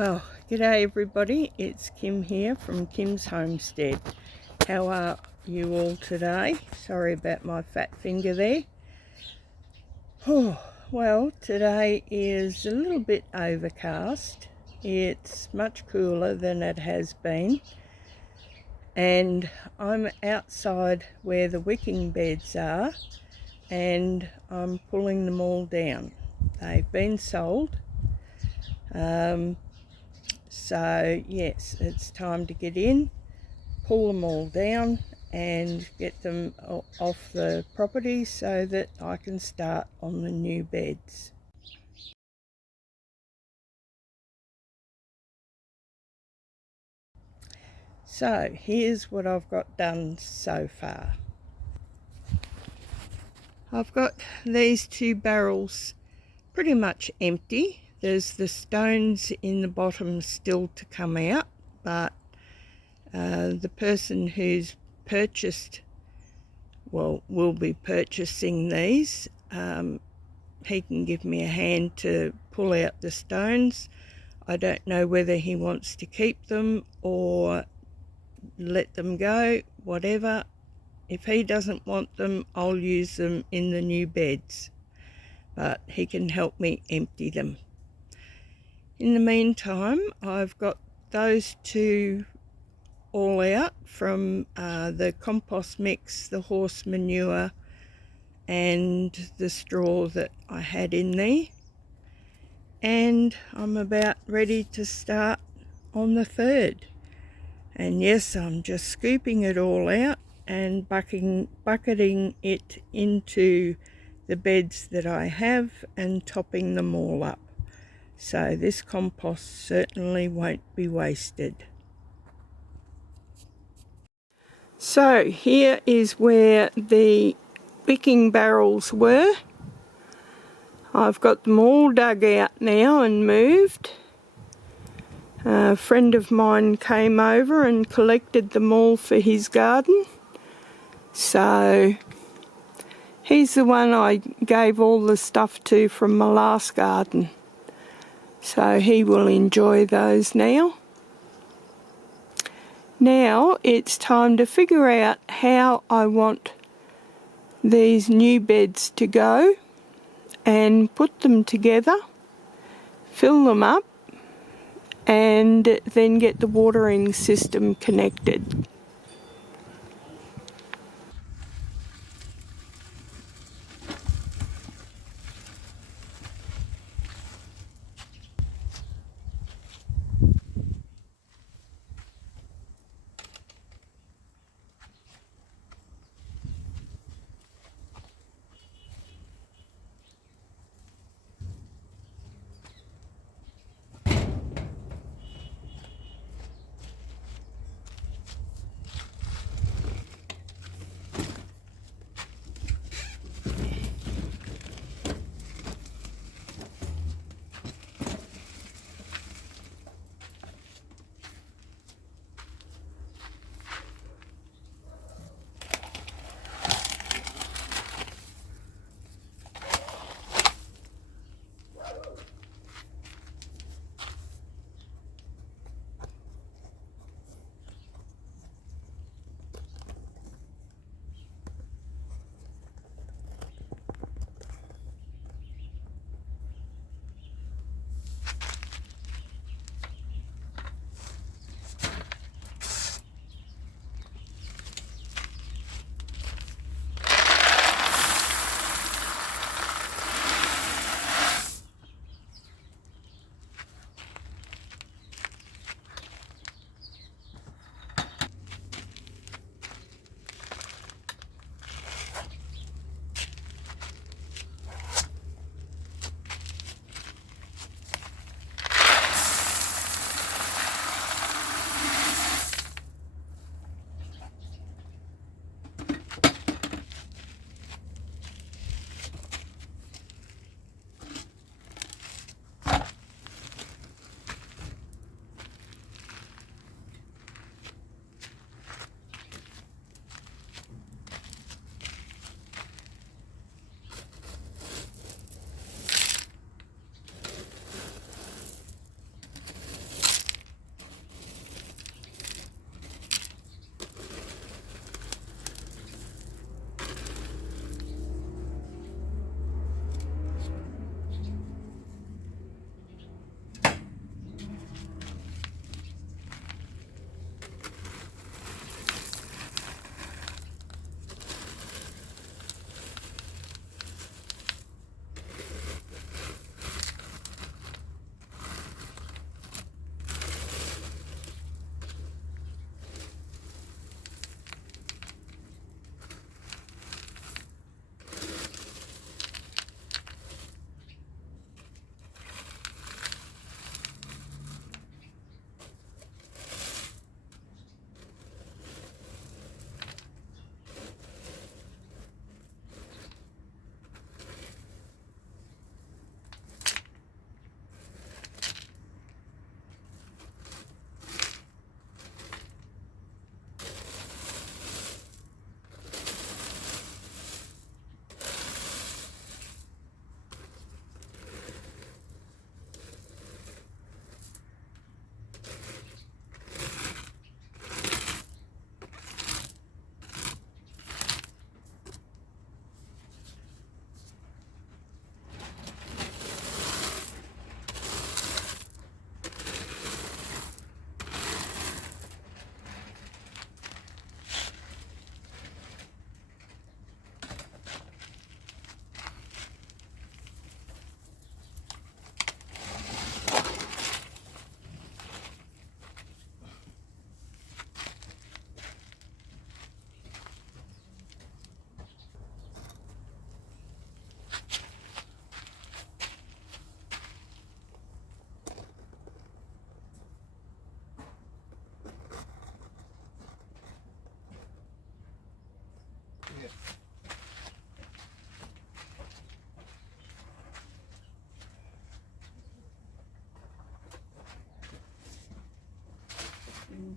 Well, g'day everybody, it's Kim here from Kim's Homestead. How are you all today? Sorry about my fat finger there. Well, today is a little bit overcast. It's much cooler than it has been. And I'm outside where the wicking beds are and I'm pulling them all down. They've been sold. So yes, it's time to get in, pull them all down and get them off the property so that I can start on the new beds. So here's what I've got done so far. I've got these two barrels pretty much empty. There's the stones in the bottom still to come out, but the person who's purchased, well, will be purchasing these, he can give me a hand to pull out the stones. I don't know whether he wants to keep them or let them go, whatever. If he doesn't want them, I'll use them in the new beds, but he can help me empty them. In the meantime, I've got those two all out from the compost mix, the horse manure and the straw that I had in there, and I'm about ready to start on the third. And yes, I'm just scooping it all out and bucketing it into the beds that I have and topping them all up. So this compost certainly won't be wasted. So here is where the wicking barrels were. I've got them all dug out now and moved. A friend of mine came over and collected them all for his garden. So he's the one I gave all the stuff to from my last garden. So he will enjoy those now. Now it's time to figure out how I want these new beds to go and put them together, fill them up, and then get the watering system connected.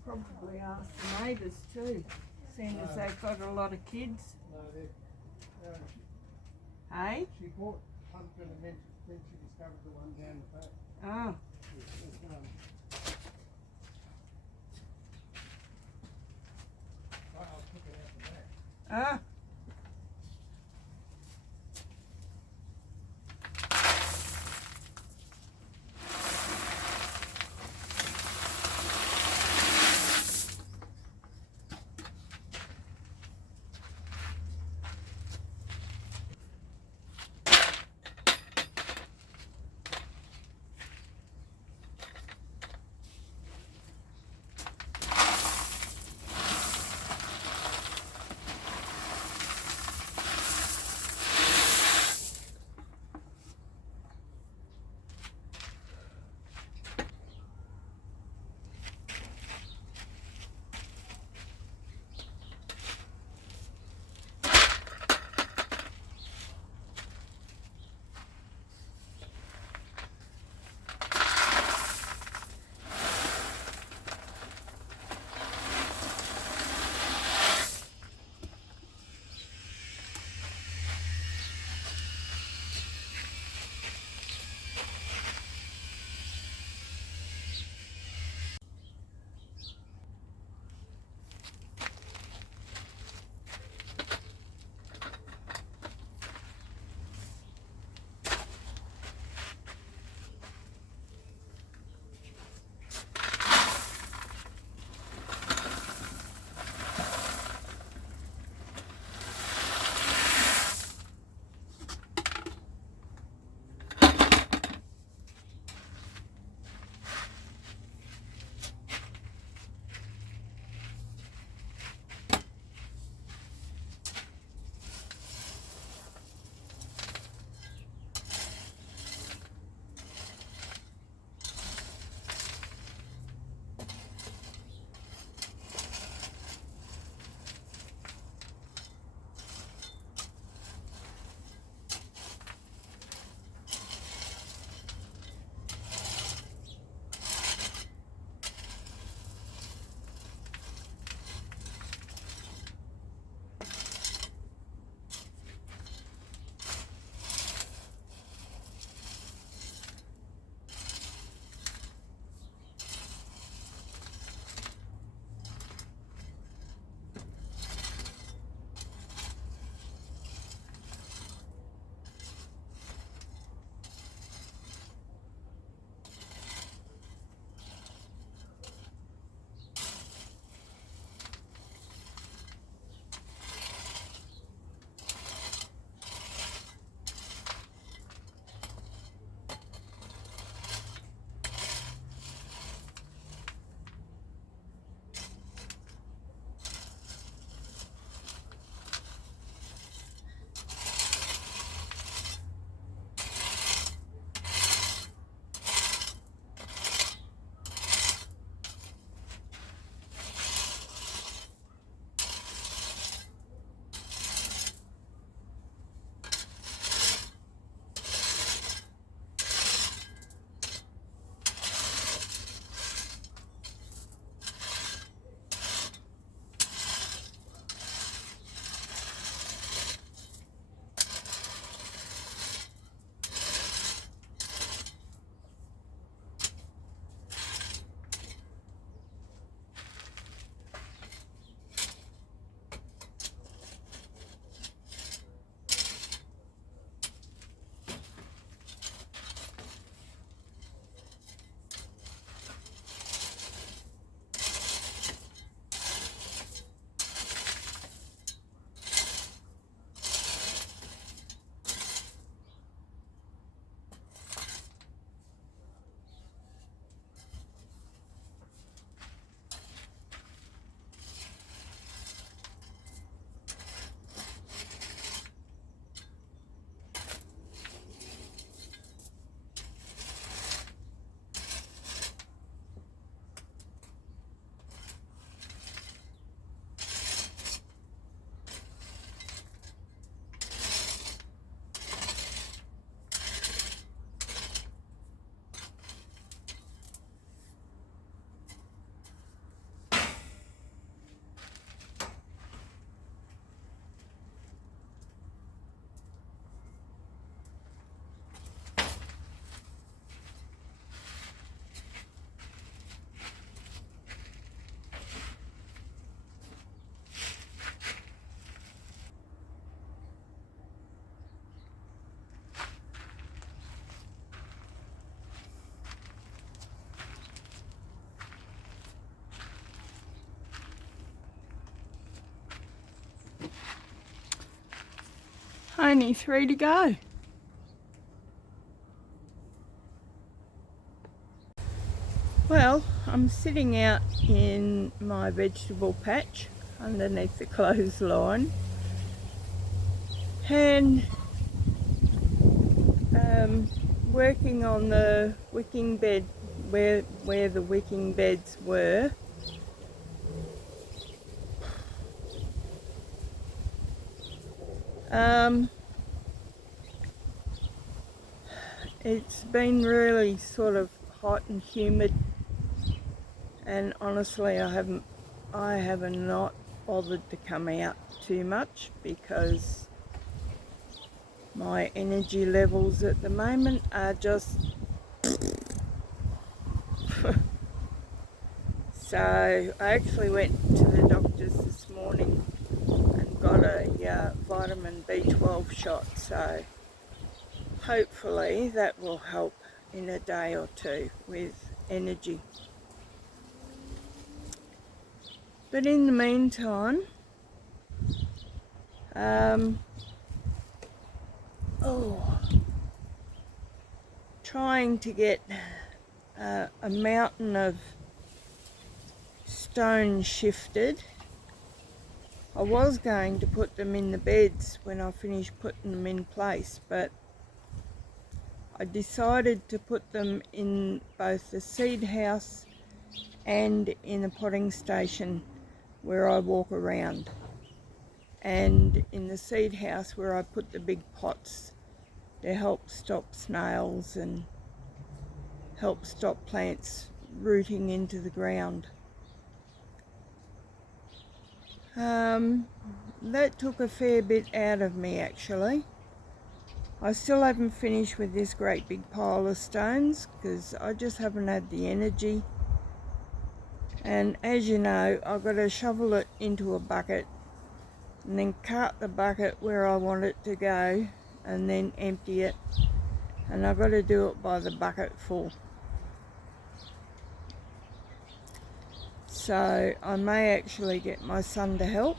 probably ask the neighbours too, seeing as they've got a lot of kids. No, Hey? she bought pumpkin and then she discovered the one down the back. Oh. I'll pick it out the back. Ah. only 3 to go. Well, I'm sitting out in my vegetable patch underneath the clothesline and working on the wicking bed where the wicking beds were. It's been really sort of hot and humid, and honestly I have not bothered to come out too much because my energy levels at the moment are just so I actually went to the doctor's this morning and got a vitamin B12 shot, so hopefully that will help in a day or two with energy. But in the meantime, trying to get a mountain of stone shifted. I was going to put them in the beds when I finished putting them in place, but I decided to put them in both the seed house and in the potting station where I walk around, and in the seed house where I put the big pots to help stop snails and help stop plants rooting into the ground. That took a fair bit out of me actually. I still haven't finished with this great big pile of stones because I just haven't had the energy, and as you know, I've got to shovel it into a bucket and then cart the bucket where I want it to go and then empty it, and I've got to do it by the bucket full. So I may actually get my son to help.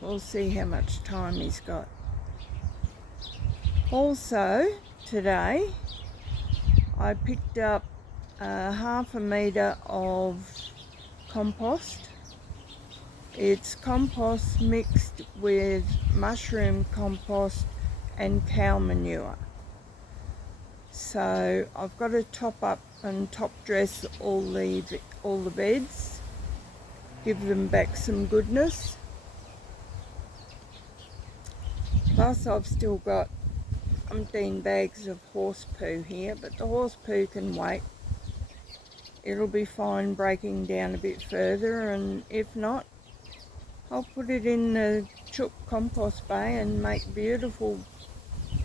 We'll see how much time he's got. Also today I picked up half a metre of compost. It's compost mixed with mushroom compost and cow manure. So I've got to top up and top dress all the beds, give them back some goodness. Plus I've still got umpteen bags of horse poo here, but the horse poo can wait. It'll be fine breaking down a bit further, and if not, I'll put it in the chook compost bay and make beautiful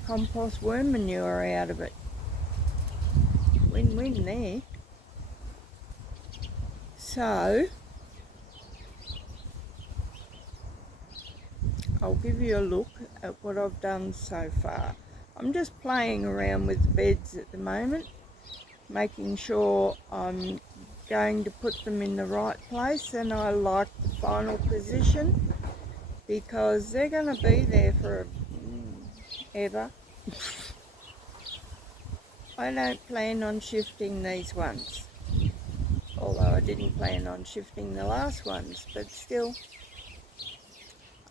compost worm manure out of it. Win-win there. So I'll give you a look at what I've done so far. I'm just playing around with the beds at the moment, making sure I'm going to put them in the right place, and I like the final position because they're going to be there for ever. I don't plan on shifting these ones, although I didn't plan on shifting the last ones, but still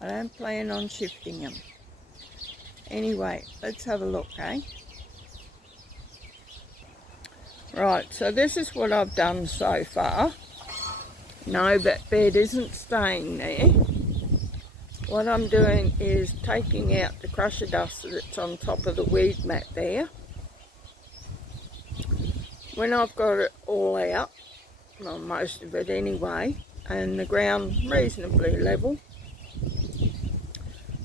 I don't plan on shifting them. Anyway, let's have a look, eh? Right, so this is what I've done so far. No, that bed isn't staying there. What I'm doing is taking out the crusher dust that's on top of the weed mat there. When I've got it all out, well, most of it anyway, and the ground reasonably level,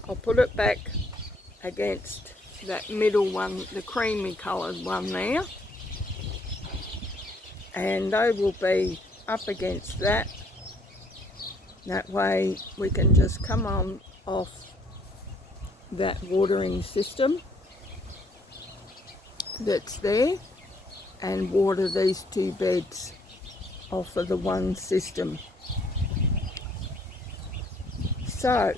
I'll put it back against that middle one, the creamy coloured one there, and they will be up against that. That way we can just come on off that watering system that's there and water these two beds off of the one system. So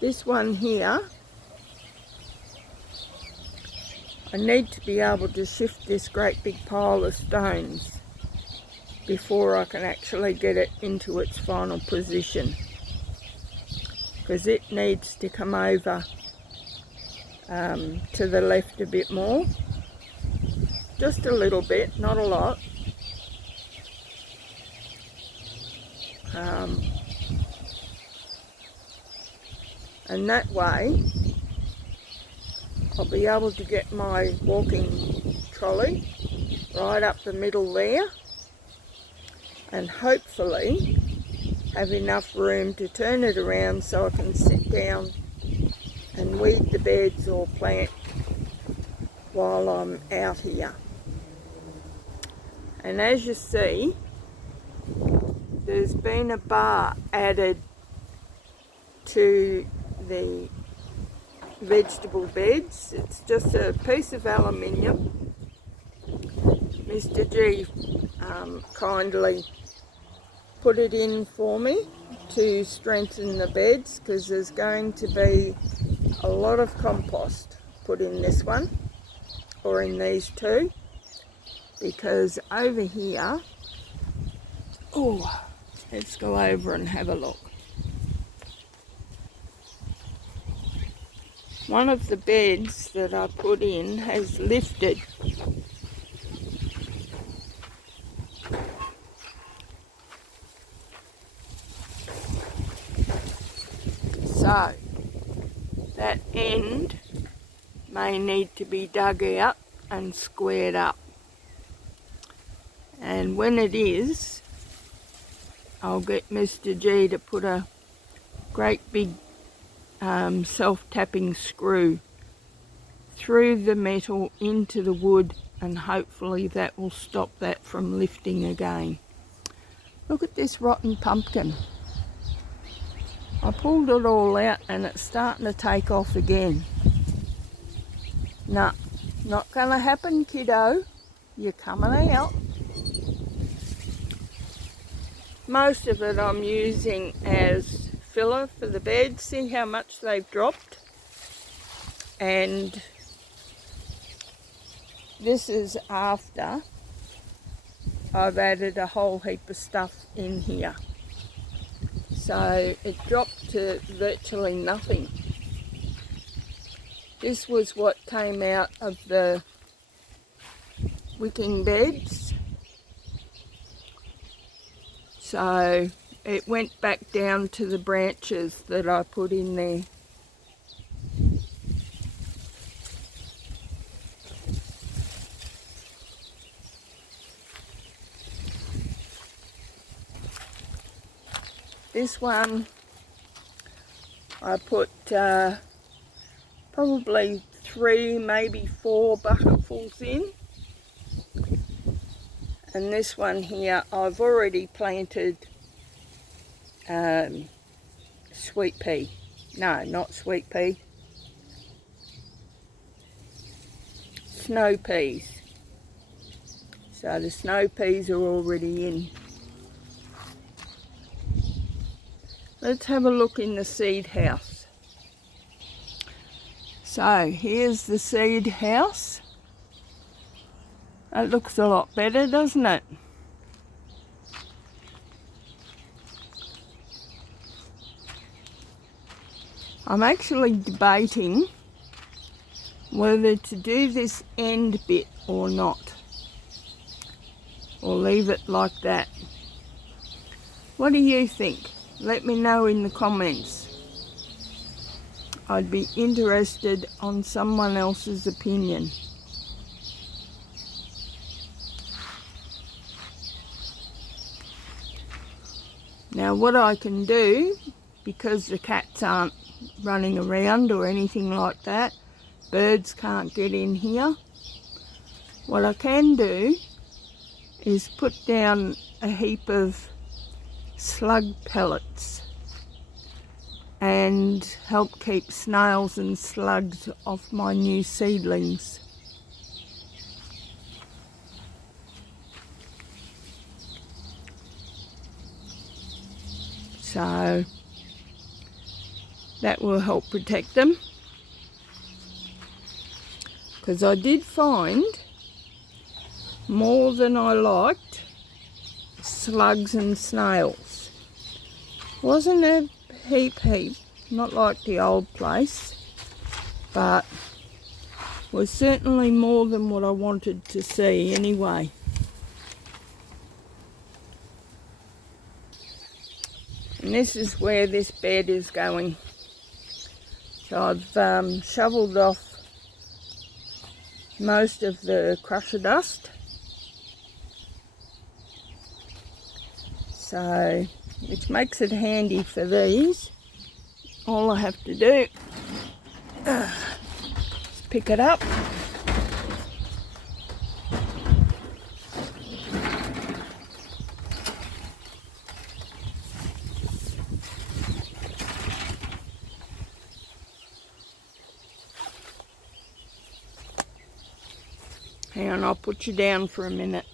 This one here, I need to be able to shift this great big pile of stones before I can actually get it into its final position, because it needs to come over to the left a bit more, just a little bit, not a lot. And that way I'll be able to get my walking trolley right up the middle there, and hopefully have enough room to turn it around so I can sit down and weed the beds or plant while I'm out here. And as you see, there's been a bar added to the vegetable beds. It's just a piece of aluminium. Mr. G kindly put it in for me to strengthen the beds, because there's going to be a lot of compost put in this one, or in these two, because over here, oh, let's go over and have a look. One of the beds that I put in has lifted. So that end may need to be dug out and squared up. And when it is, I'll get Mr. G to put a great big self-tapping screw through the metal into the wood, and hopefully that will stop that from lifting again. Look at this rotten pumpkin. I pulled it all out and it's starting to take off again. Nah, not gonna happen, kiddo. You're coming out. Most of it I'm using as filler for the bed. See how much they've dropped? And this is after I've added a whole heap of stuff in here. So it dropped to virtually nothing. This was what came out of the wicking beds. So it went back down to the branches that I put in there. This one I put probably 3, maybe 4 bucketfuls in. And this one here I've already planted sweet pea. No, not sweet pea. Snow peas. So the snow peas are already in. Let's have a look in the seed house. So here's the seed house. That looks a lot better, doesn't it? I'm actually debating whether to do this end bit or not, or leave it like that. What do you think? Let me know in the comments. I'd be interested on someone else's opinion. Now what I can do, because the cats aren't running around or anything like that, birds can't get in here, what I can do is put down a heap of slug pellets and help keep snails and slugs off my new seedlings. So That will help protect them. Because I did find more than I liked slugs and snails. Wasn't a heap, not like the old place, but was certainly more than what I wanted to see anyway. And this is where this bed is going. So I've shoveled off most of the crusher dust. So, which makes it handy for these. All I have to do is pick it up. Hang on, I'll put you down for a minute.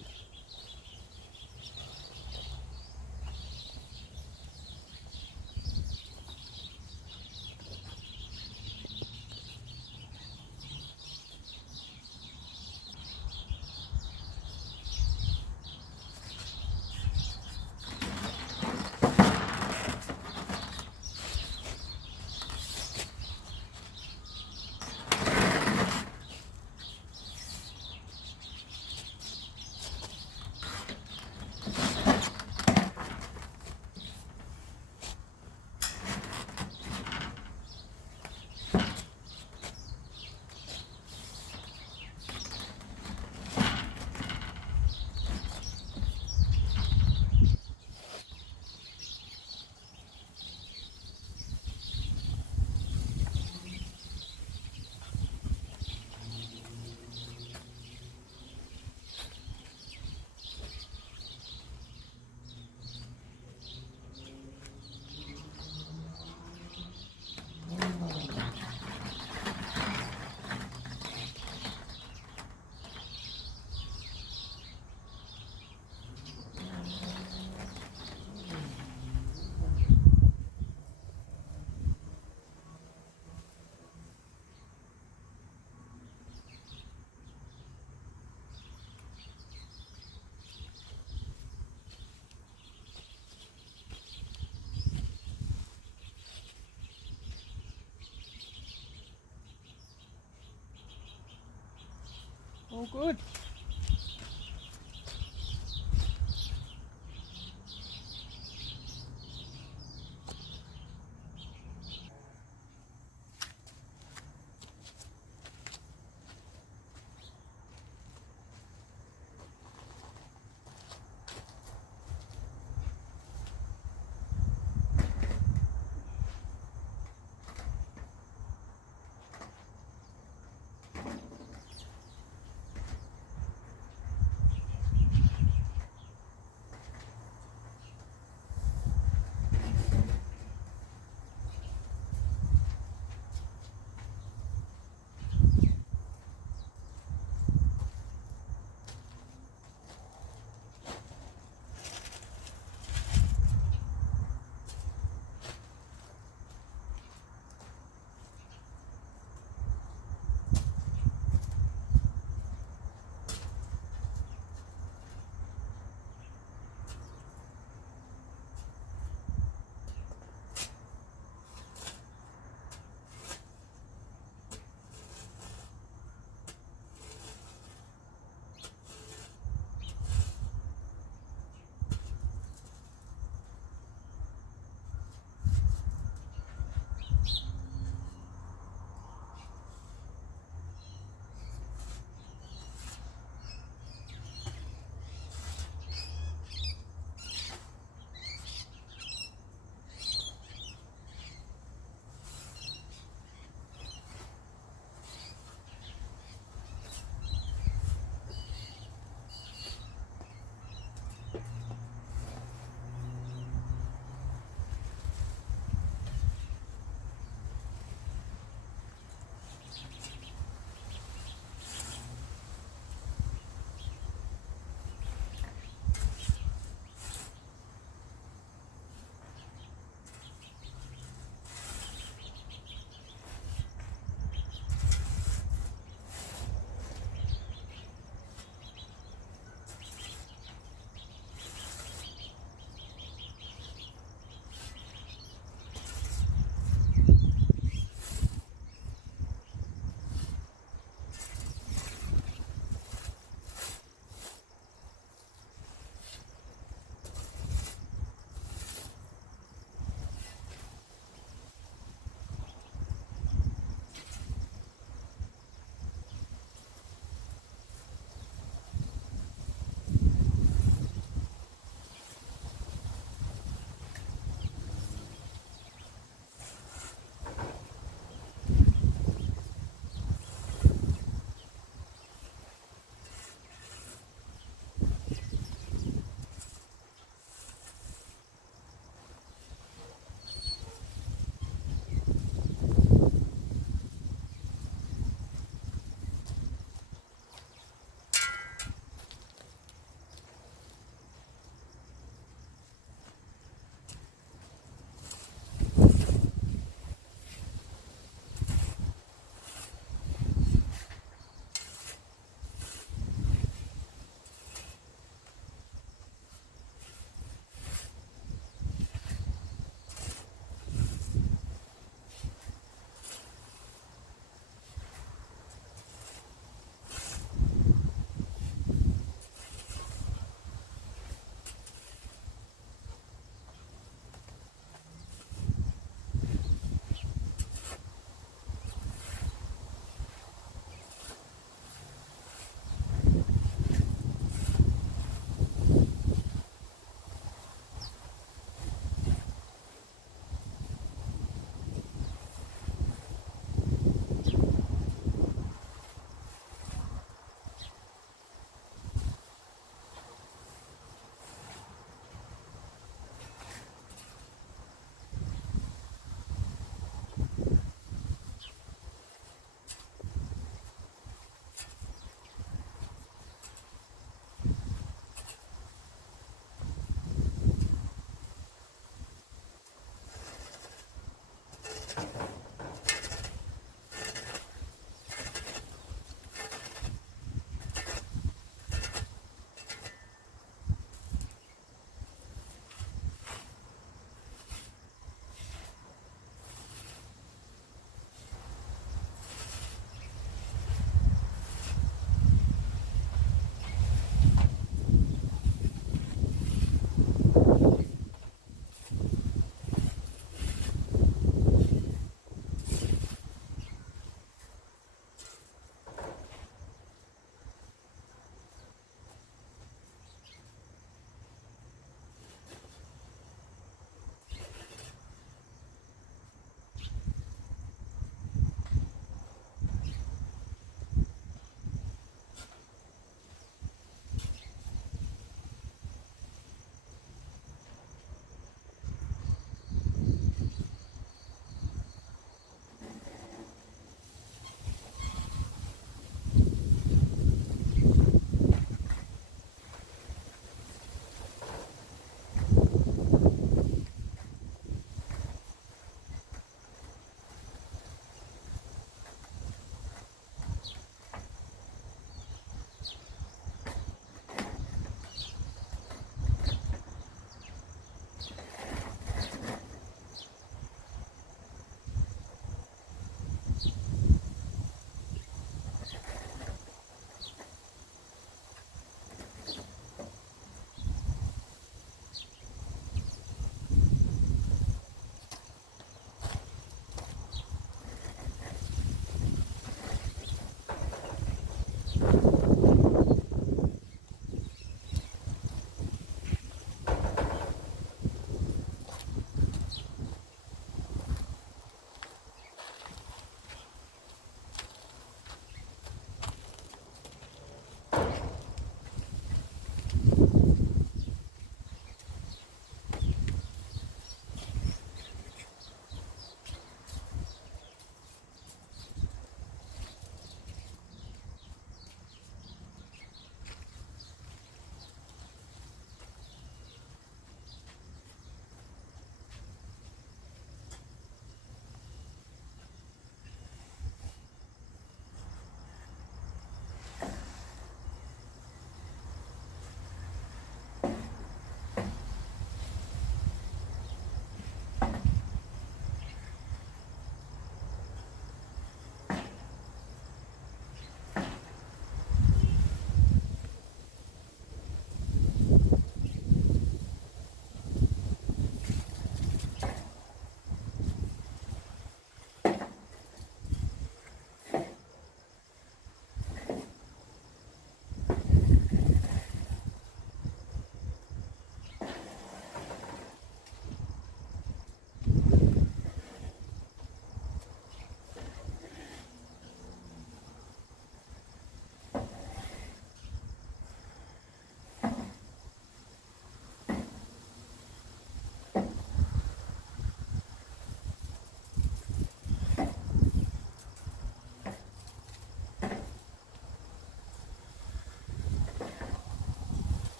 All good.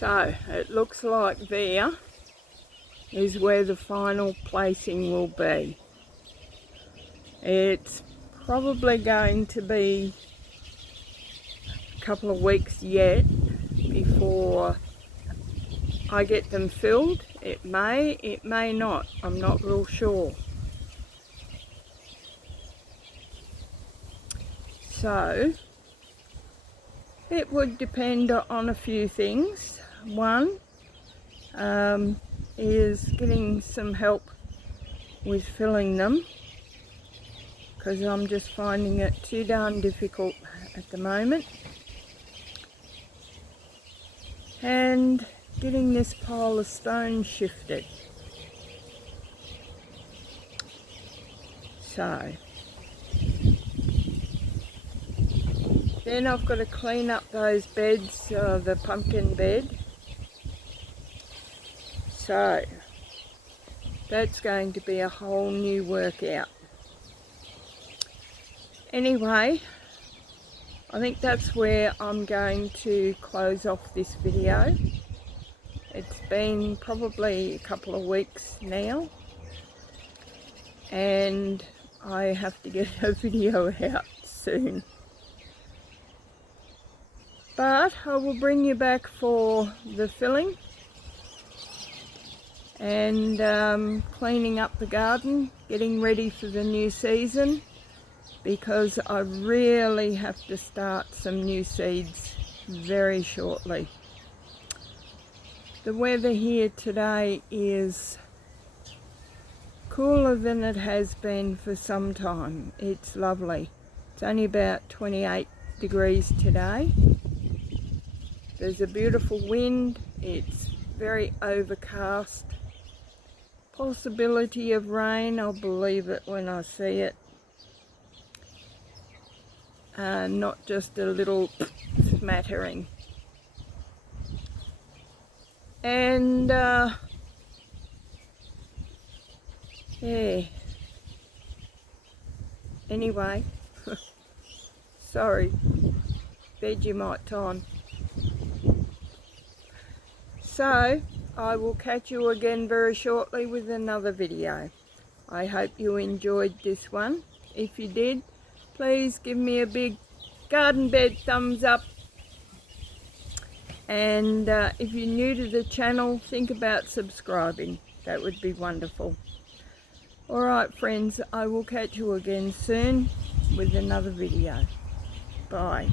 So it looks like there is where the final placing will be. It's probably going to be a couple of weeks yet before I get them filled. It may not, I'm not real sure. So it would depend on a few things. One is getting some help with filling them, because I'm just finding it too darn difficult at the moment. And getting this pile of stone shifted. So then I've got to clean up those beds, the pumpkin bed. So that's going to be a whole new workout. Anyway, I think that's where I'm going to close off this video. It's been probably a couple of weeks now, and I have to get a video out soon. But I will bring you back for the filling and cleaning up the garden, getting ready for the new season, because I really have to start some new seeds very shortly. The weather here today is cooler than it has been for some time. It's lovely. It's only about 28 degrees today. There's a beautiful wind. It's very overcast. Possibility of rain, I'll believe it when I see it. Not just a little smattering. And yeah, anyway, sorry, Vegemite time. So I will catch you again very shortly with another video. I hope you enjoyed this one. If you did, please give me a big garden bed thumbs up. And if you're new to the channel, think about subscribing. That would be wonderful. Alright friends, I will catch you again soon with another video. Bye.